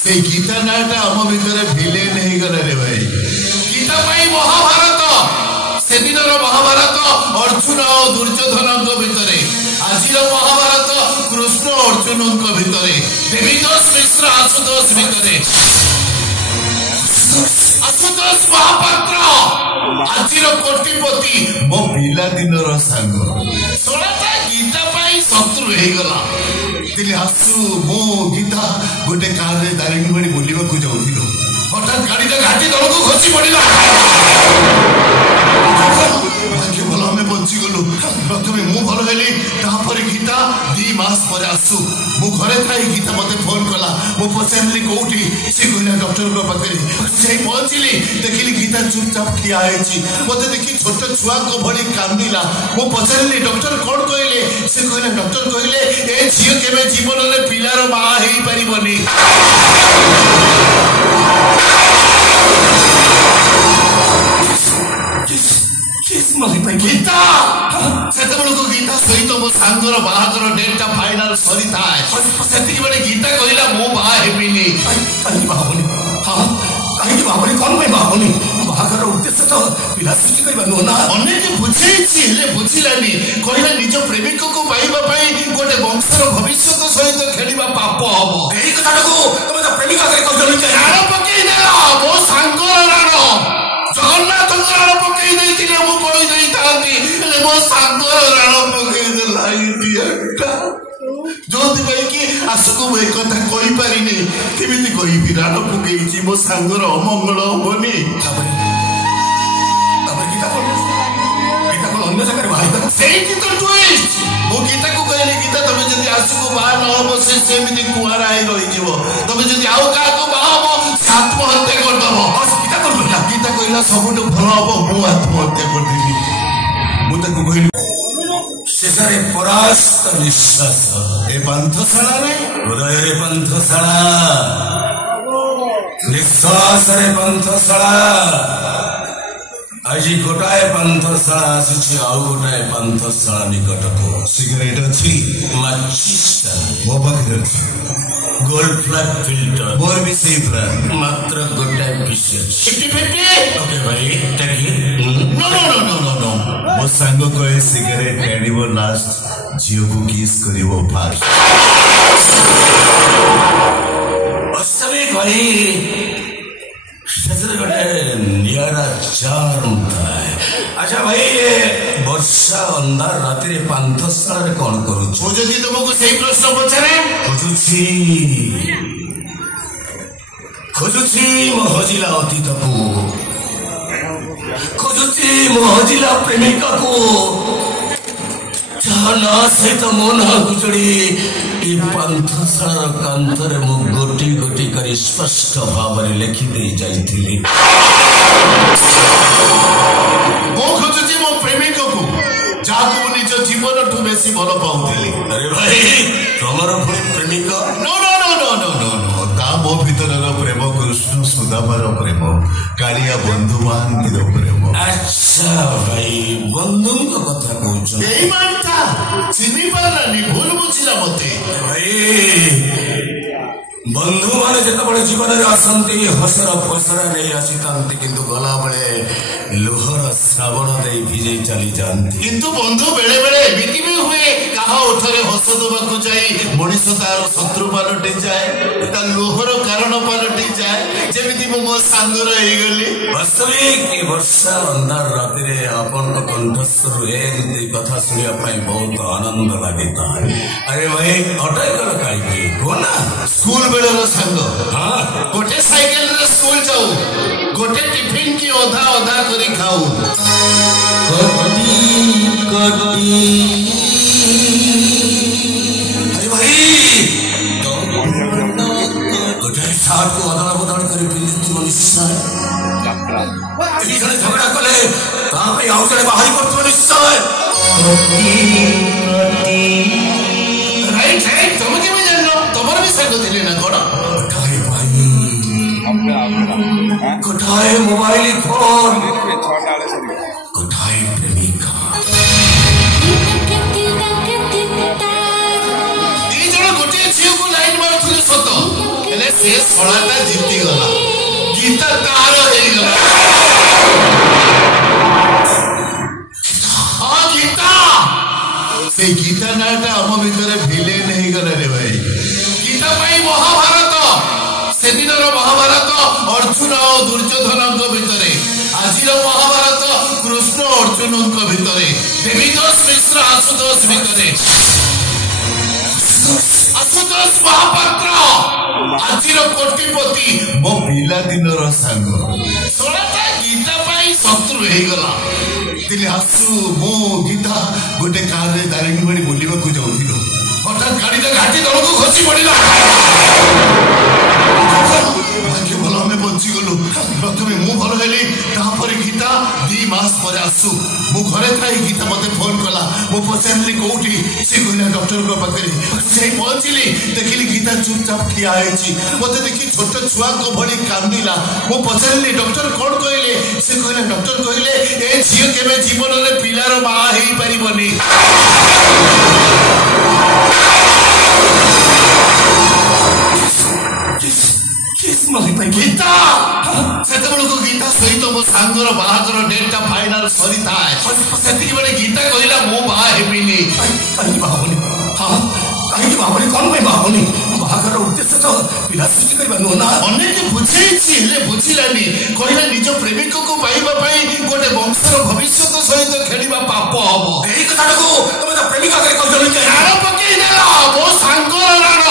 से गीता नाटा आम भितर भिलेन हो गला रे भाई गीता पाई महाभारत से दिन महाभारत अर्जुन और दुर्योधन भितर आज महाभारत कृष्ण अर्जुन भितर देवीदास मिश्र आशुतोष भितर आशुतोष महापात्र आज कोटिपति मो पिला दिन सांग सोनाटा गीता पाई शत्रु हो गला दिल्ली आसु मो गीता गोटे कार रे दारिंगबाड़ी बुलिबा को जाउथिलो हठात गाड़ी घाटी तलक खसी पड़िला भाग्य भल आम बची गलु प्रथमे मु भल हेली तापर गीता 2 मास पर आसु मु घरे थाई गीता मते फोन कला मु पचारली कोठी से कहला डॉक्टर को पाखरे से पहुंचली देखिली गीता चुपचाप ठिया आइछि मते देखि छोट छुआ को भली कांदिला मु पचारली डॉक्टर कोन कहले से कहला डॉक्टर कहले ए झियो केबे जीवन रे पिलार मा हेई परिबनी गीता गीता सहित मो सांगर बाहागर डेटा फाइनाल सरी थाए बेले गीता कहला मो बाहा हेबिनी बाहाबनी हाँ कहीं बाहाबनी कौन पे बाहाबनी बाहागर उद्देश्य तो पिला सृष्टि करबा नो ना अनेक बुझेछि हेले बुझिलानी कहला निज प्रेमिक को पाइबा पई गोटे वंशर भविष्यत सहित खेलिबा पाप हबो एई कथा को तमे तो प्रेमिका के कहलनि जे राण पकेई देला मो सांगर राण जगन्नाथ राण पकेई देथिले मो पळई देइतांती हेले मो सांगर राण पकेई देला इडियटा जोति भाई की आसको ए कथा कहि पारिनी केमिति कहि राण पकेई मो सांगर अमंगल होबनी तबे गीता को अन्य जगह भाई सेही तो ट्विस्ट मो गीता को कहले गीता तबे जदी आसको बाहर न हो से सेमिति कुआरा आई रहि जीवो तबे जदी आउ का को बाहबो आत्महत्या कर दबो गीता को गीता कहला सबुठ भल हबो मु आत्महत्या कर देबी मु ताको कहली शेषरे परास्त निश्वास ए पंथशाला रे हृदय रे पंथशाला निश्वास रे पंथशाला आज गोटाए पंथशाला आसी आउ गोटाए पंथशाला निकट को सिगरेट अछि माचिस्टा मो पाखरे अछि गोल्ड फ्लैग फिल्टर मोर भी सेही ब्रांड मात्र गोटाए पीस अछि ओके भाई take it no no no no no no मो संग को ए सिगरेट एडिबो लास्ट जियो को किस करिवो फास्ट वास्तविक भाई सजरे गटे नियारा चार्म था अच्छा भाई ये वर्षा अंधार रात रे पांथशाला रे कोन करू छो जदी तुमको सही प्रश्न पछरे खोजुछि महजिला अतीत को खोजुछि महजिला प्रेमिका को जाना से तो मन गुजड़ी ये पंथशाला कांतर मु गोटी गोटी करी स्पष्ट भाव रे लिखि दे जाइथिली मो खोजुछि मो प्रेमिक को जाको निज जीवन ठु बेसी भल पाउथिली अरे भाई तमरो प्रेमिक नो no no no no no no ता मो भीतर प्रेम कृष्ण सुदामार प्रेम कालिया बंधु महांती प्रेम अच्छा भाई बंधु को कथा कहछ एई मानता चिनी पारानी भूल बुझिला मते भाई बंधु माने जत बड़े जीवन रे आसंती हसर फसर नै आसीतांती किंतु गला बळे लोहर श्रावण दे भिजे चली जानती किंतु बंधु बेले बेले एमिति भी हुए काहा उठरे हस दबाको जाई मनिष तार शत्रु पालटी जाए ता लोहर कारण पालटी जाए जेमिति मो सांगर हे गली वास्तविक ए वर्षा अंधार राति रे आपन को कंठस्वर एमिति कथा सुनिया पई बहुत आनंद लागेता अरे भाई हटाई कर काई कोना स्कूल बेलर संग हां गोटे साइकिल रे स्कूल जाऊ गोटे टिफिन की ओधा ओधा करी खाऊ कटी कटी अरे भाई गोटे साथ को अदला बदल करी पिलिति मनुष्य एही जने झगड़ा कले ता पे आउ जने बाहरी पड़त मनुष्य कटी कटी राइट राइट तुम के में जानो तमर भी संग दिले ना कोन कोठाए भाई कोठाए मोबाइल फोन कोठाए प्रेमिका दी जण गोटे छियो को लाइन मारथुले सत हेले से से सड़ाटा जीती गला गीता तार गला हाँ गीता से गीता नाटा आम भितर भिलेन हो गला रे भाई गीता पाई महाभारत से दिन महाभारत अर्जुन और दुर्योधन भितर आज महाभारत कृष्ण अर्जुन भितर देवीदास मिश्र आशुतोष भितर आशुतोष महापात्र आज कोटिपति मो पिला दिन सांग सोनाटा गीता पाई शत्रु हो गला दिले आसु मो गीता गोटे कार रे दारिंगबाड़ी बुलिबा को जाउथिलो हठात गाड़ी घाटी तलक खसी पड़िला भाग्य भल आम बची गलु प्रथम मु भल हेली तापर गीता 2 मास पर आसु मु घरे थाई गीता मते फोन कला मु पचारली कोठी से कहला डॉक्टर को पाखरे से पहुंचली देखिली गीता चुपचाप ठिया हेची मते देखि छोट छुआ को भली कांदिला मु पचारली डॉक्टर कोन कहले से कहला डॉक्टर कहले ए झियो केबे जीवन रे पिलार मा हेई परिबनी गीता गीता सहित मो सांगर बाहागर डेटा फाइनाल सरी थाए गीता कहला मो बाहेबिनी हाँ कहीं बाबनी कौन भाई बाबनी बाहागर उद्देश्य तो पिला सृष्टि करबा नो ना अनेक बुझेछि हेले बुझिलानी कहला निज प्रेमिक को पाइबा पई गोटे वंशर भविष्य सहित खेलिबा पाप हबो एई कथा को तमे तो प्रेमिक आगे कहजनी के राण पकई देला मो सांगर राण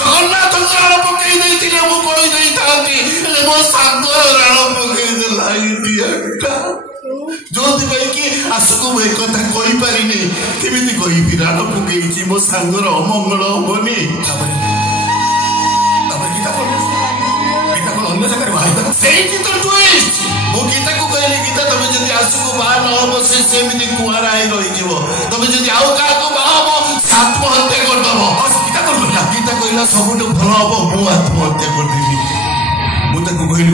जगन्नाथ राण पकई देतिले मो पळई देई तांती ले मो सांगर राण पकई देला इडियटा जोति भाई की आसुको मैं कथा कहि पारिनी केमिति कहि राण पकई मो सांगर अमंगल होबनी तबे गीता को अन्य जगह भाई सेही तो ट्विस्ट मो गीता को कहले गीता तमे जदी आसुको बा न हो से सेमिति कुआरा आई रहि जीवो तमे जदी आउ का को बा हो आत्महत्या कर दबो गीता को गीता कहला सबुठ भल हबो मु आत्महत्या कर देबी मु ताको कहली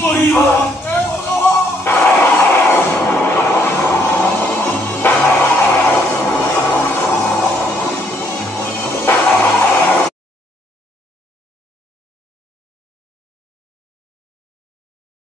Moriva!